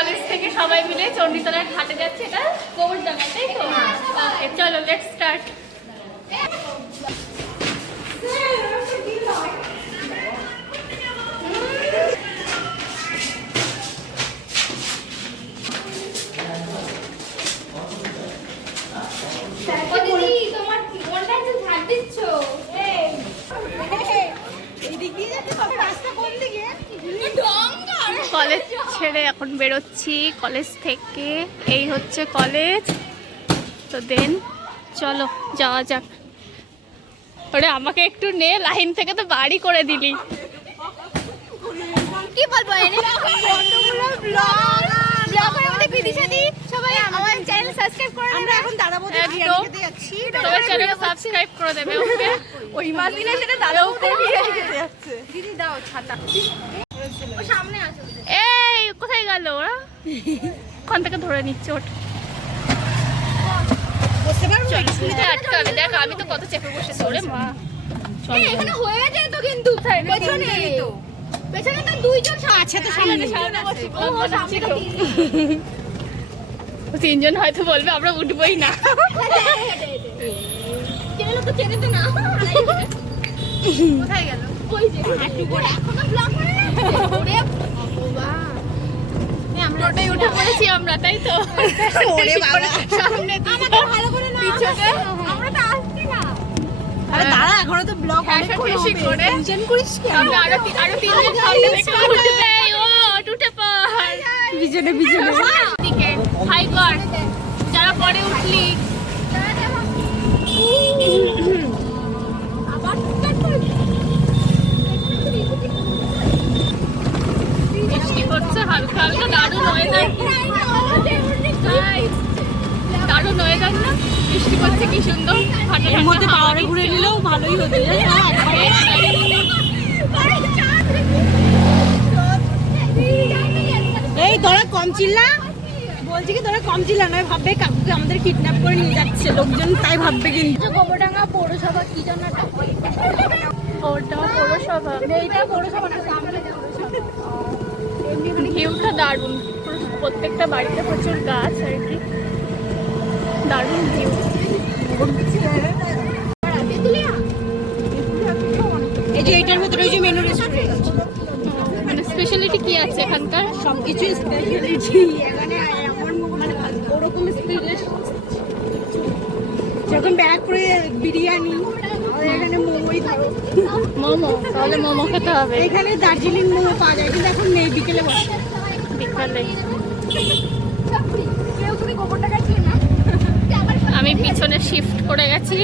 College থেকে সবাই মিলে চণ্ডীতলার ঘাটে যাচ্ছে, এটা গোবরডাঙ্গা, তাই তো? ওকে, চলো লেটস স্টার্ট। কলেজ ছেড়ে এখন বেরোচ্ছি কলেজ থেকে, এই হচ্ছে কলেজ। তো দেন চলো যাওয়া যাক। ওরে আমাকে একটু নে, লাইন থেকে তো বাড়ি করে দিলি। কি বলবো, সবাই আমার চ্যানেল সাবস্ক্রাইব করে দেবে। এখন দাঁড়াবো, সবাই চ্যানেল সাবস্ক্রাইব করে দেবে। ওকে, ওই মাসিনে সেটা দাঁড়াও করে খেতে যাচ্ছে। দিদি দাও ছাতা, ও সামনে আছে। এই কোথায় গেল ওরা? ওখান থেকে ধরে নিচ্ছে। ওঠ, বসতে পারবো? আটকে হবে। দেখ আমি তো কত চেপে বসেছি। ওরে মা, এখানে হয়ে যায় তো, কিন্তু পেছনে তো, পেছনে তো দুইজন আছে তো, সামনে বসি। ও সামনে তো তিনজন, হয়তো বলবে আমরা উঠবই না। চেনে তো, চেনে তো না। কোথায় গেল? ওই যে হাঁটু করে এখনো ব্লক করে না। ওরে ভগবান, টোটোয় উঠে পড়েছি আমরা, তাই তো? ওরে বাবা, সামনে আমাকে ভালো করে না, পিছনে আমরা তো আসছি না। আরে দাঁড়া, এখনো তো ব্লক অনেক করে টেনশন করিস কেন? আমরা আরো তিনজন সামনে দেখে উঠবে। ও উঠে পড়, পিছনে পিছনে দিকে হাই কর, যারা পরে উঠলি। বৃষ্টি পড়ছে হালকা হালকা, দারুণ ওয়েদার, দারুণ ওয়েদার না? বৃষ্টি পড়ছে, কি সুন্দর। এর মধ্যে পাহাড়ে ঘুরে নিলেও ভালোই হতো। এই তোরা কম চিল্লা, বলছি কি তোরা কম চিল্লা নয়, ভাববে কাকুকে আমাদের কিডন্যাপ করে নিয়ে যাচ্ছে লোকজন, তাই ভাববে। কিন্তু গোবরডাঙ্গা পৌরসভা কি জন্য, ওটা পৌরসভা, এইটা পৌরসভা না, সামনে ভিউটা দারুণ। প্রত্যেকটা বাড়িতে প্রচুর গাছ আর কি, দারুণ ভিউ। এই যে এইটার মধ্যে ওই যে মেনু রেস্টুরেন্ট, মানে স্পেশালিটি কি আছে এখানকার? সবকিছু স্পেশালিটি এখানে, এমন মানে ওরকম স্পেশালিটি, যখন ব্যাগ করে বিরিয়ানি, এখানে মোমোই ধরো, মোমো, তাহলে মোমো খেতে হবে। এখানে দার্জিলিং মোমো পাওয়া যায়, কিন্তু এখন নেই, বিকেলে বসে, বিকালে। আমি পিছনে শিফট করে গেছি,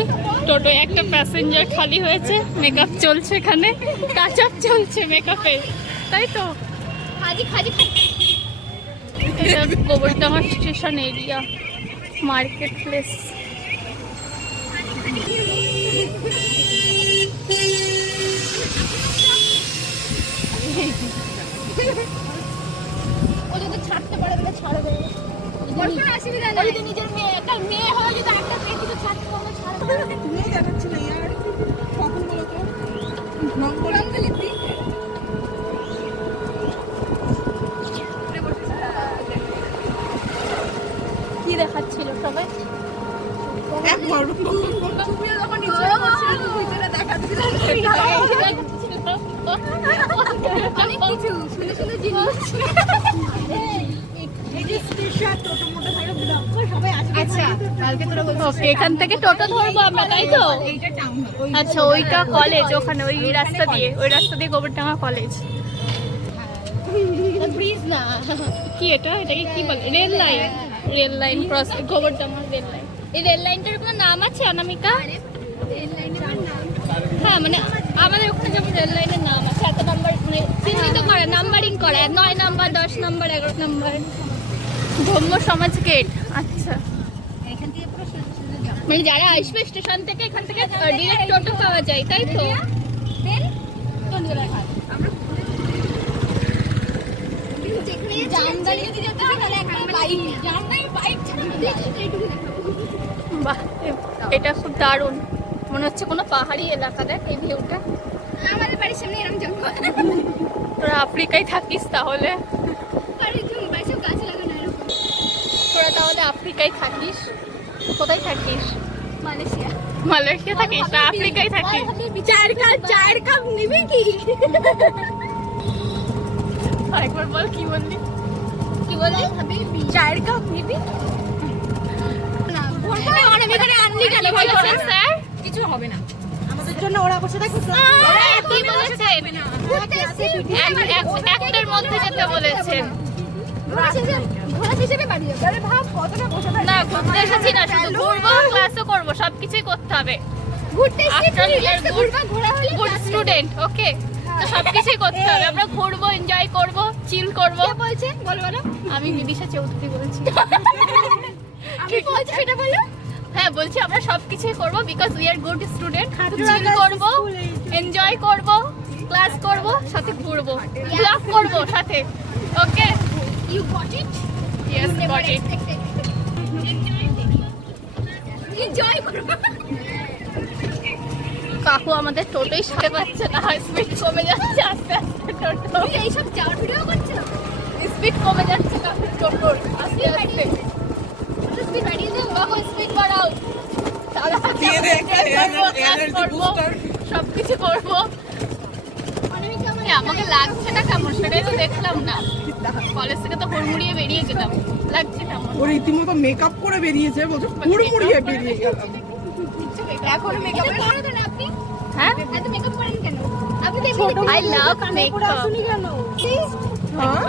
টোটো একটা প্যাসেঞ্জার খালি হয়েছে, মেকআপ চলছে এখানে, টাচ আপ চলছে মেকআপে, তাই তো? এটা Gobardanga station area, market place. ও যদি ছাড়তে পারে তাহলে ছাড়বে, অসুবিধা নেই। নিজের মেয়ে, একটা মেয়ে হয় যদি একটা মেয়ে কিছু ছাড়তে পারলে ছাড়বে। তুমি দেখাচ্ছি না ইয়ার, কখন বলো তো মঙ্গলাঙ্গলিতে কি দেখাচ্ছিল সবাই? একবার তুমি যখন নিচে বসে ভিতরে দেখাচ্ছিল, অনেক কিছু শুনে শুনে জিনিস। এখান থেকে টোটো ধরবো আমরা, তাই তো? আচ্ছা, ওইটা কলেজ, ওখানে ওই রাস্তা দিয়ে, ওই রাস্তা দিয়ে গোবরডাঙ্গা কলেজ। ব্রিজ না কি এটা, এটাকে কি বলে? Rail line, rail line cross, Gobardanga rail line. এই রেল লাইনটার কোনো নাম আছে অনামিকা? হ্যাঁ, মানে আমাদের ওখানে যেমন রেল লাইনের নাম আছে, এত নাম্বার মানে চিহ্নিত করে, নাম্বারিং করে, 9 নাম্বার, 10 নাম্বার, 11 নাম্বার। ব্রহ্ম সমাজ গেট। আচ্ছা, মানে যারা আসবে স্টেশন থেকে, এখান থেকে ডিরেক্ট টোটো পাওয়া যায়, তাই তো? বাহ, এটা খুব দারুণ, মনে হচ্ছে কোনো পাহাড়ি এলাকা। দেখ এই ভিউটা, আমাদের বাড়ির সামনে এরকম জঙ্গল। তোরা আফ্রিকায় থাকিস তাহলে? আফ্রিকায় থাকিস? কোথায় থাকিস? মালয়েশিয়া। মালয়েশিয়া থাকিস না আফ্রিকায় থাকিস? চায়ের কাপ নিবি কি? একবার বল কি বললি? কি বলে? চায়ের কাপ নিবি? না, আমি এখানে আনলি কেন? স্যার কিছু হবে না। আমাদের জন্য ওরা বসে থাকবে। কি বলেছেন? একটার মধ্যে যেতে বলেছেন। ঘোরা হিসেবে বাড়ি যাবে। আরে ভাব কতটা বসে থাকবে। না ঘুরতে এসেছি না, শুধু ঘুরবো, ক্লাসও করবো, সবকিছুই করতে হবে। ঘুরতে After we are ঘোরা হলে গুড স্টুডেন্ট, ওকে? তো সবকিছুই করতে হবে, আমরা ঘুরবো, এনজয় করবো, চিল করবো। কে বলছে? বলো বলো। আমি বিদিশা চৌধুরী বলছি। কি বলছে সেটা বলো। হ্যাঁ বলছি আমরা সবকিছুই করবো because we are good student. Chill করবো, এনজয় করবো, ক্লাস করবো, সাথে ঘুরবো, ব্লগ করবো সাথে। ওকে, You got it? Yes got it. Enjoy করো। কাকু আমাদের টোটোই সাথে পাচ্ছে না, স্পিড কমে যাচ্ছে আস্তে আস্তে। টোটো তুমি এইসব যাওয়ার ভিডিও করছো? স্পিড কমে যাচ্ছে কাকুর টোটোর আস্তে আস্তে। স্পিড বাড়িয়ে দাও। কাকু স্পিড বাড়াও, দিয়ে দে একটা এনার্জি বুস্টার। সবকিছু করবো। আমাকে লাগছে না কেমন সেটাই তো দেখলাম না, কলেজ থেকে তো হুড়মুড়িয়ে বেরিয়ে গেলাম, লাগছে কেমন? ওর রীতিমতো মেকআপ করে বেরিয়েছে, বলছো হুড়মুড়িয়ে বেরিয়ে গেলাম। এখন মেকআপ করেন না আপনি? হ্যাঁ এত মেকআপ করেন কেন? আপনি তো I love makeup. হ্যাঁ?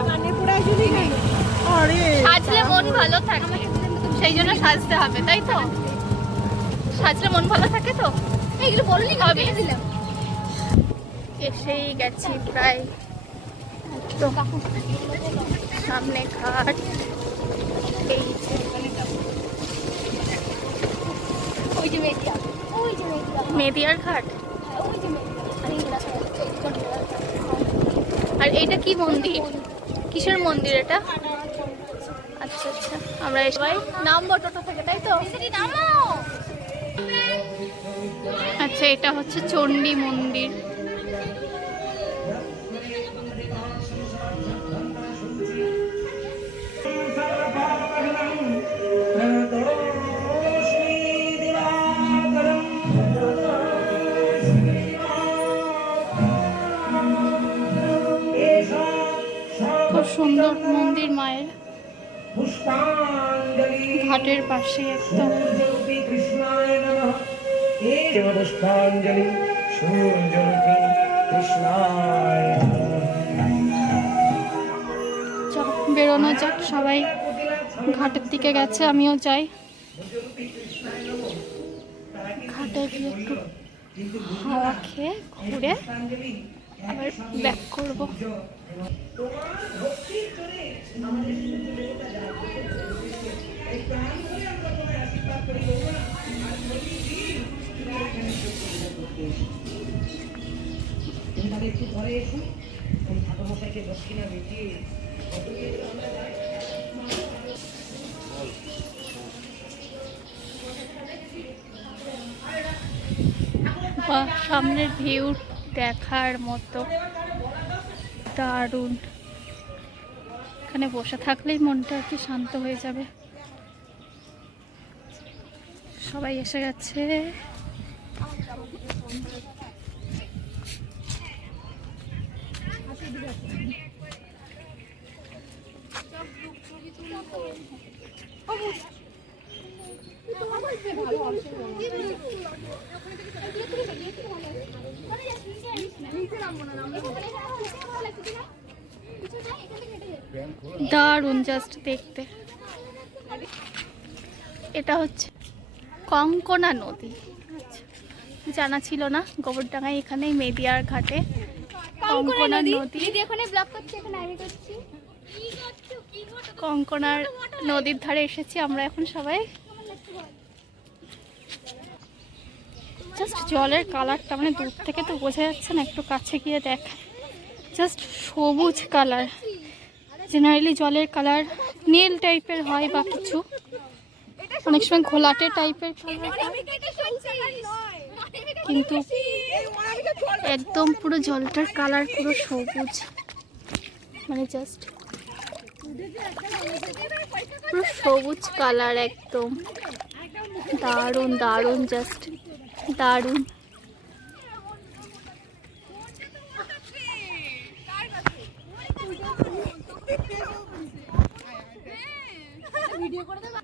আরে সাজলে মন ভালো থাকে, সেই জন্য সাজতে হবে, তাই তো? সাজলে মন ভালো থাকে তো। এগুলো বললি না, হবে। বলে দিলাম। এসেই গেছি প্রায়, একদম সামনে ঘাট। এই যে ওই যে মেয়েটা, ওই যে মেয়েটা, মেদিয়ার ঘাট। ওই যে মেয়েটা। আর এইটা কি মন্দির? কিসের মন্দির এটা? আচ্ছা আচ্ছা, আমরা সবাই নামবো টোটো থেকে, তাই তো? নামো। আচ্ছা, এটা হচ্ছে চণ্ডী মন্দির। খুব সুন্দর মন্দির মায়ের, ঘাটের পাশে একদম। পুষ্পাঞ্জলি সূর্যমুখী কৃষ্ণায় চলো বেরোনো যাক, সবাই ঘাটের দিকে গেছে, আমিও যাই। ঘাটে গিয়ে একটু হাওয়া খেয়ে ঘুরে আবার ব্যাক করবো। একটু পরে এসো, ওই ঠাকুরমশাইকে দক্ষিণা দিচ্ছি। বাহ, সামনের ভিউ দেখার মতো দারুণ। এখানে বসে থাকলেই মনটা আর কি শান্ত হয়ে যাবে। সবাই এসে গেছে। দারুণ জাস্ট দেখতে। এটা হচ্ছে কঙ্কনা নদী। আচ্ছা, জানা ছিল না। গোবরডাঙ্গায় এখানে মেদিয়ার ঘাটে কঙ্কনা নদী। দিদি এখানে ব্লগ করছে, এখানে আমি করছি। কঙ্কনার নদীর ধারে এসেছি আমরা এখন সবাই। জাস্ট জলের কালারটা মানে দূর থেকে তো বোঝা যাচ্ছে না, একটু কাছে গিয়ে দেখ, জাস্ট সবুজ কালার। জেনারেলি জলের কালার নীল টাইপের হয় বা কিছু, অনেক সময় ঘোলাটে টাইপের কালার হয়, কিন্তু একদম পুরো জলটার কালার পুরো সবুজ, মানে জাস্ট পুরো সবুজ কালার একদম দারুণ দারুণ, জাস্ট দারুণ। ভিডিও করে দেবা?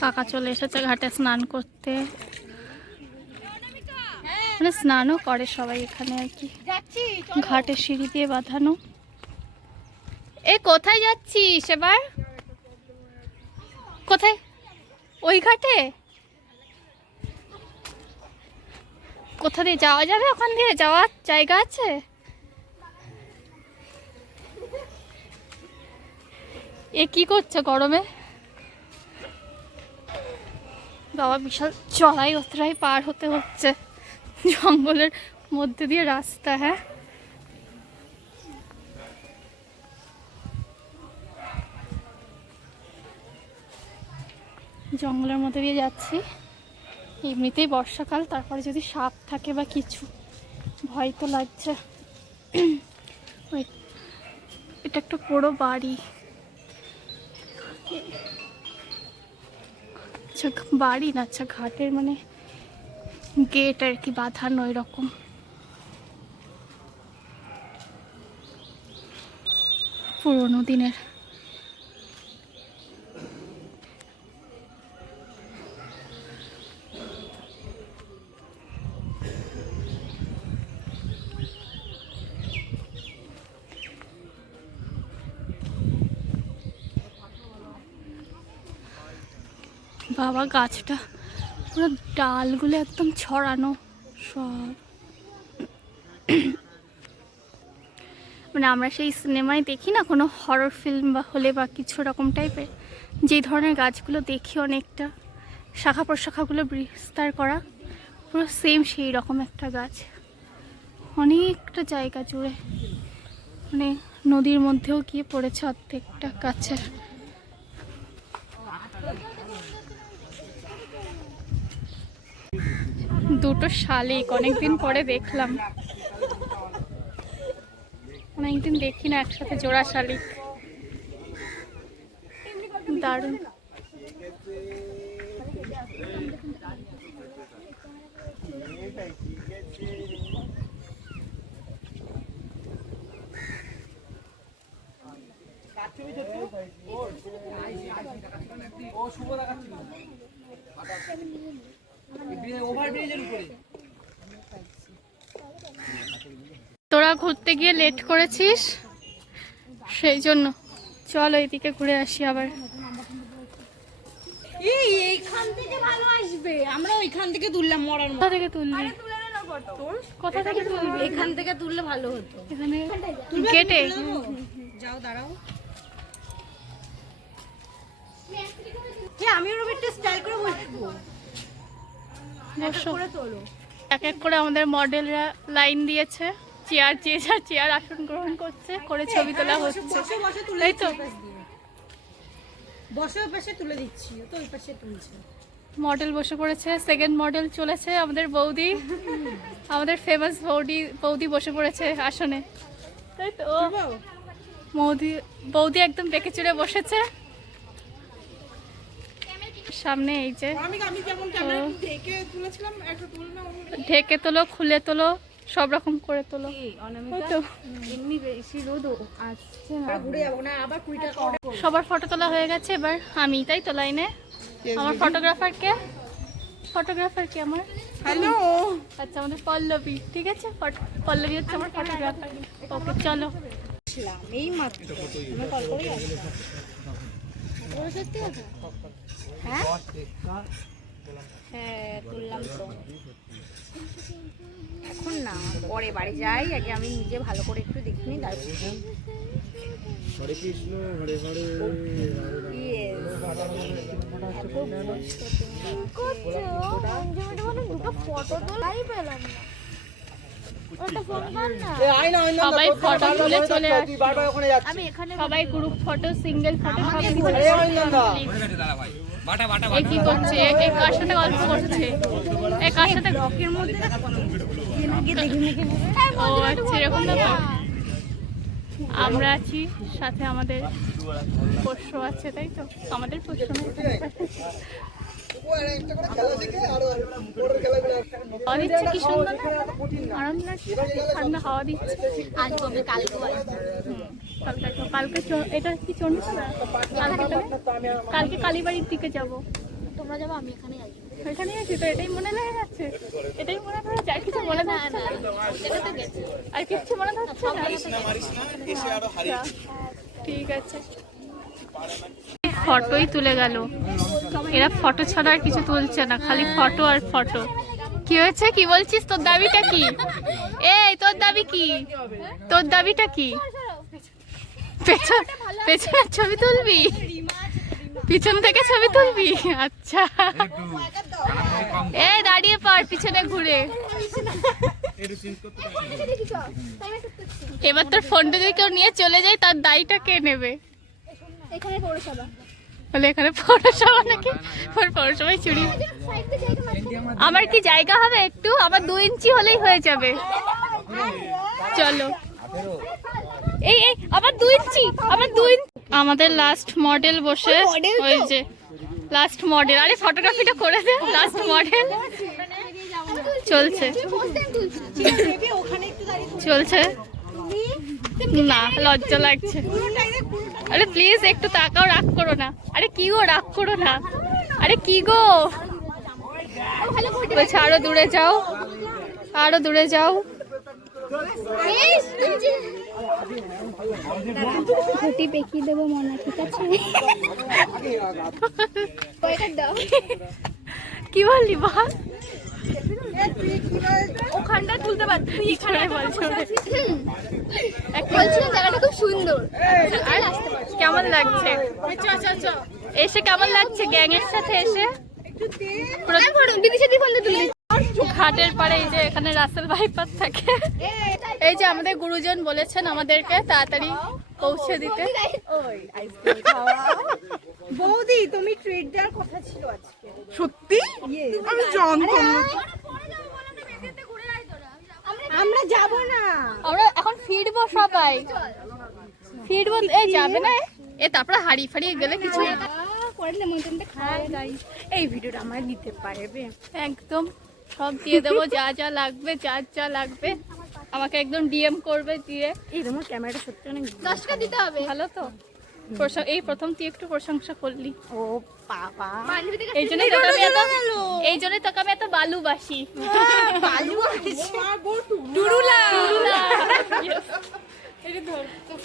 কাকা চলে এসেছে ঘাটে স্নান করতে, মানে স্নানও করে সবাই এখানে আর কি, ঘাটে সিঁড়ি দিয়ে বাঁধানো। এ কোথায় যাচ্ছিস এবার? কোথায়? ওই ঘাটে? কোথা দিয়ে যাওয়া যাবে? ওখান দিয়ে যাওয়ার জায়গা আছে? এ কি করছে গরমে? বাবা বিশাল চড়াই উতরাই পার হতে হচ্ছে, জঙ্গলের মধ্যে দিয়ে রাস্তা। হ্যাঁ, জঙ্গলের মধ্যে দিয়ে যাচ্ছি। এমনিতেই বর্ষাকাল, তারপরে যদি সাপ থাকে বা কিছু, ভয় তো লাগছে। এটা একটা বড় বাড়ি, আচ্ছা বাড়ি না, আচ্ছা ঘাটের মানে গেট আর কি বাঁধানো এরকম। পুরোনো দিনের। বাবা গাছটা পুরো ডালগুলো একদম ছড়ানো সব, মানে আমরা সেই সিনেমায় দেখি না কোনো হরর ফিল্ম বা হলে বা কিছু রকম টাইপের, যেই ধরনের গাছগুলো দেখি অনেকটা শাখা প্রশাখাগুলো বিস্তার করা, পুরো সেম সেই রকম একটা গাছ, অনেকটা জায়গা জুড়ে, মানে নদীর মধ্যেও গিয়ে পড়েছে অর্ধেকটা গাছের। দুটো শালিক অনেকদিন পরে দেখলাম, অনেকদিন দেখি না একসাথে জোড়া শালিক, দারুণ। তোরা ঘুরতে গিয়ে লেট করেছিস সেই জন্য, চলো এইদিকে ঘুরে আসি আবার। এইখান থেকে ভালো আসবে, আমরা ওইখান থেকে তুললাম মরার মতো। কোথা থেকে তুলবি? কোথা থেকে তুলবি? এখান থেকে তুললে ভালো হতো। এখানে গেটে যাও দাঁড়াও, আমি ওরকম একটা স্টাইল করে বসবো, বসো। করে তোলো। এক এক করে আমাদের মডেলরা লাইন দিয়েছে, চেয়ার যে যার চেয়ার আসন গ্রহণ করছে, করে ছবি তোলা হচ্ছে, তাই তো? বসে ওই পাশে তুলে দিচ্ছি, তো ওই পাশে তুলছে। মডেল বসে পড়েছে, সেকেন্ড মডেল চলেছে আমাদের বৌদি, আমাদের ফেমাস বৌদি বসে পড়েছে আসনে, তাই তো? বৌদি একদম বেঁকে চড়ে বসেছে সামনে। এই যে ঢেকে তোলো, খুলে তোলো, সব রকম করে তোলো। এমনি বেশি রোদ আসছে না, ঘুরে যাবো না আবার 20 টাকা। সবার ফটো তোলা হয়ে গেছে, এবার আমি, তাই তো? লাইনে আমার ফটোগ্রাফার কে? ফটোগ্রাফার কে আমার? হ্যালো, আচ্ছা আমাদের পল্লবী, ঠিক আছে, পল্লবী হচ্ছে আমার ফটোগ্রাফার। ওকে চলো। এই মাত্র আমি কল করেই আসলাম। সত্যি কথা? হ্যাঁ হ্যাঁ তুললাম তো, এখন না, পরে বাড়ি যাই, আগে আমি নিজে ভালো করে একটু দেখিনি, তারপর। হরে কৃষ্ণ হরে হরে। দুটো ফটো তোলাই পেলাম না। সবাই ফটো তুলে চলে আসছে। সবাই গ্রুপ ফটো, সিঙ্গেল ফটো সব তুলে এ কি করছে? এ কার সাথে গল্প করছে? এ কার সাথে? ও আচ্ছা, এরকম ব্যাপার। আমরা আছি সাথে, আমাদের পোষ্য আছে, তাই তো? আমাদের পোষ্য হাওয়া দিচ্ছে, কি সুন্দর আরাম লাগছে, ঠান্ডা হাওয়া দিচ্ছে। কালকে এটা কি চন্ডিতলা? কালকে কালীবাড়ির দিকে যাব। তোমরা যাবো, আমি এখানে আসবো। এখানে আছি তো, এটাই মনে হয়ে যাচ্ছে, এটাই মনে হয়ে যাচ্ছে। আর কিছু মনে থাকছে না? আর কিছু মনে থাকছে না? আচ্ছা, ঠিক আছে। ফটোই তুলে গেল। এরা ফটো ছাড়া আর কিছু তুলছে না, খালি ফটো আর ফটো। কি হয়েছে? কি বলছিস? তোর দাবিটা কি? এই তোর দাবি কি? তোর দাবিটা কি? পেছনের ছবি তুলবি? পিছন থেকে ছবি তুলবি? আচ্ছা, এই দাঁড়িয়ে পার পিছনে ঘুরে। এবার তোর ফোনটা যদি কেউ নিয়ে চলে যায়, তার দায়টা কে নেবে? এখানে পৌরসভা। বলে এখানে পৌরসভা নাকি? পৌরসভায় চুরি। আমার কি জায়গা হবে একটু? আমার 2 ইঞ্চি হলেই হয়ে যাবে। চলো, এই এই আবার 2 ইঞ্চি, আবার 2 ইঞ্চি। আমাদের লাস্ট মডেল বসে, ওই যে লাস্ট মডেল। আরে ফটোগ্রাফিটা করে দে। লাস্ট মডেল চলছে চলছে না, লজ্জা লাগছে। আরে প্লিজ একটু তাকাও, রাগ করো না। আরে কি গো, রাগ করো না। আরে কি গো, বলছে আরো দূরে যাও, আরো দূরে যাও। ছুটি পেকি দেবো মনে, ঠিক আছে? কি বললি বল? ওখানটা তুলতে পারতি, তুই এখানে বলছিস। বলছিলাম জায়গাটা খুব সুন্দর। কেমন লাগছে এসে? কেমন লাগছে গ্যাং এর সাথে এসে? ঘাটের পাড়ে, এই যে এখানে রাসেল ভাইপার থাকে। এই যে আমাদের গুরুজন বলেছেন আমাদেরকে তাড়াতাড়ি পৌঁছে দিতে। বৌদি, তুমি ট্রিট দেওয়ার কথা ছিল আজকে। সত্যি? আমি জানতাম না। আমরা যাব না, আমরা এখন ফিরবো, সবাই ফিরবো। এই যাবে না এ, তারপরে হারিয়ে ফারিয়ে গেলে কিছু। এই ভিডিওটা আমার দিতে পারবে? একদম সব দিয়ে দেবো, যা যা লাগবে, যা যা লাগবে আমাকে একদম ডিএম করবে। দিয়ে এই তোমার ক্যামেরাটা সত্যি অনেক 10 টাকা দিতে হবে। ভালো তো? এই প্রথম তুই একটু প্রশংসা করলি। ও বাবা, এই জন্যই তোকে আমি এত বালুবাসি।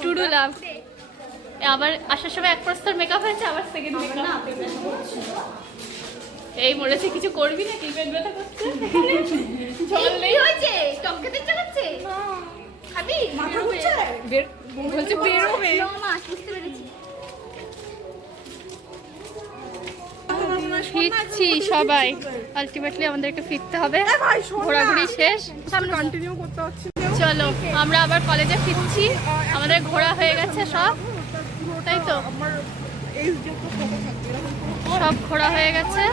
টুরুলা। আবার আসার সময় এক প্রস্তর মেকআপ হয়েছে, আবার সেকেন্ড মেকআপ। এই মরেছে, কিছু করবি না? কি পেট ব্যথা করছে? জল নেই হয়েছে, টক খেতে ইচ্ছা করছে। খাবি? বলছে বেরোবে। বুঝতে পেরেছি। ফিরছি সবাই, আলটিমেটলি আমাদেরকে ফিরতে হবে। ঘোরাঘুরি শেষ, কন্টিনিউ করতে হচ্ছে। চলো আমরা আবার কলেজে ফিরছি। আমাদের ঘোরা হয়ে গেছে সব, তাই তো? সব ঘোরা হয়ে গেছে,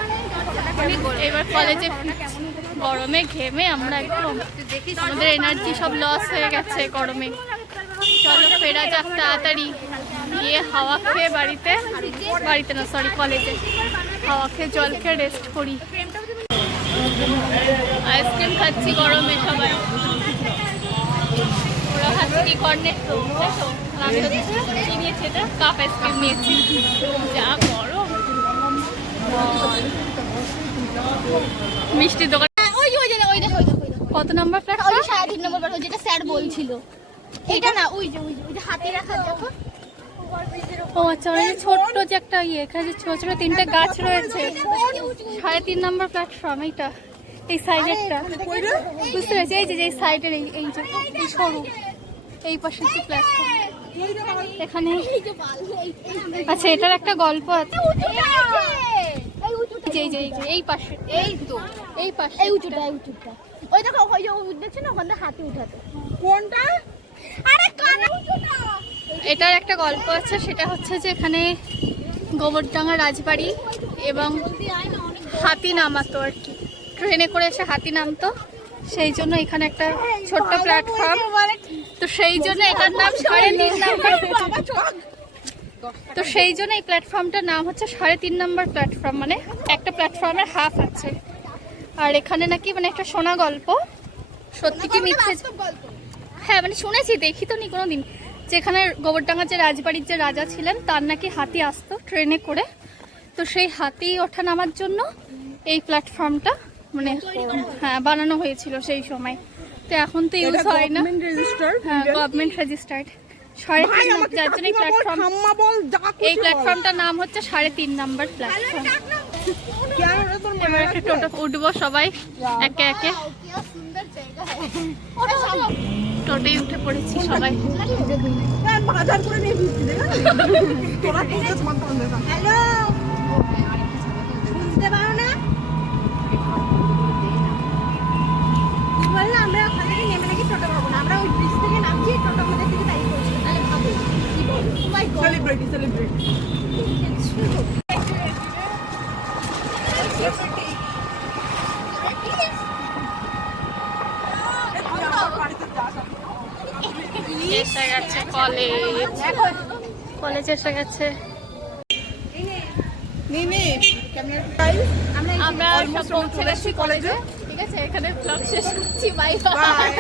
এবার কলেজে ফিরছি। গরমে ঘেমে আমরা একদম, আমাদের এনার্জি সব লস হয়ে গেছে গরমে। চলো ফেরা যাক তাড়াতাড়ি, গিয়ে হাওয়া খেয়ে বাড়িতে না সরি কলেজে হাওয়া খেয়ে জল খেয়ে রেস্ট করি। আইসক্রিম খাচ্ছি গরমে সবাই। ওরা খাচ্ছি কর্নেট, তো তাই তো? কি নিয়েছে এটা? কাপ আইসক্রিম নিয়েছি। যা গরম, মিষ্টির দোকান। কত নাম্বার প্ল্যাটফর্ম? 3.5 নম্বর, যেটা স্যার বলছিল। এটা না, ওই যে হাতে রাখা, দেখো। ও আচ্ছা, ওই ছোট্ট যে একটা ইয়ে, এখানে ছোট ছোট 3টে গাছ রয়েছে। 3.5 নম্বর প্ল্যাটফর্ম এইটা, এই সাইডেরটা। বুঝতে পেরেছি, এই যে সাইডের এই যে সরু, এই পাশে যে প্ল্যাটফর্ম এখানে। আচ্ছা, এটার একটা গল্প আছে। এই পাশে, এই তো এই পাশে, এই উঁচুটা ওই দেখো ওই যে দেখছেন না ওখানে হাতি উঠাতে। কোনটা? আরে কানা এটার একটা গল্প আছে, সেটা হচ্ছে যে এখানে গোবরডাঙ্গা রাজবাড়ি এবং হাতি নামাতো আর কি, ট্রেনে করে এসে হাতি নামতো, সেই জন্য এখানে একটা ছোট্ট প্ল্যাটফর্ম, তো সেই জন্য এটার নাম 3.5 নাম্বার। তো সেই জন্য এই প্ল্যাটফর্মটার নাম হচ্ছে 3.5 নাম্বার প্ল্যাটফর্ম, মানে একটা প্ল্যাটফর্মের হাফ আছে। আর এখানে নাকি মানে একটা শোনা গল্প, সত্যি কি মিথ্যে, হ্যাঁ মানে শুনেছি, দেখি তো নি কোনোদিন, যেখানে গোবরডাঙ্গার যে রাজবাড়ির যে রাজা ছিলেন তার নাকি হাতি আসতো ট্রেনে করে, তো সেই হাতি ওঠা নামার জন্য এই প্ল্যাটফর্মটা মানে হ্যাঁ বানানো হয়েছিল সেই সময়। তো এখন তো ইউজ হয় না, হ্যাঁ গভর্নমেন্ট রেজিস্টার্ড। 3.5 যার জন্য এই প্ল্যাটফর্মটার নাম হচ্ছে 3.5 নাম্বার প্ল্যাটফর্ম। এবার একটা টোটো উঠবো সবাই একে একে, টোটোই উঠে পড়েছি সবাই। বাজার করে নিয়ে ফিরছি তোরা হ্যালো শুনতে পারো না? বললাম আমরা ওখানে নেমে নাকি টোটো পাবো না, আমরা ওই ব্রিজ থেকে নামছি, টোটো আমাদের থেকে দাঁড়িয়ে পড়ছি। তাহলে ভাবো কি বলবো, সেলিব্রিটি এসে গেছে কলেজ, কলেজ এসে গেছে। আমরা সব পৌঁছে গেছি কলেজে, ঠিক আছে, এখানে ব্লগ শেষ করছি, বাই বাই।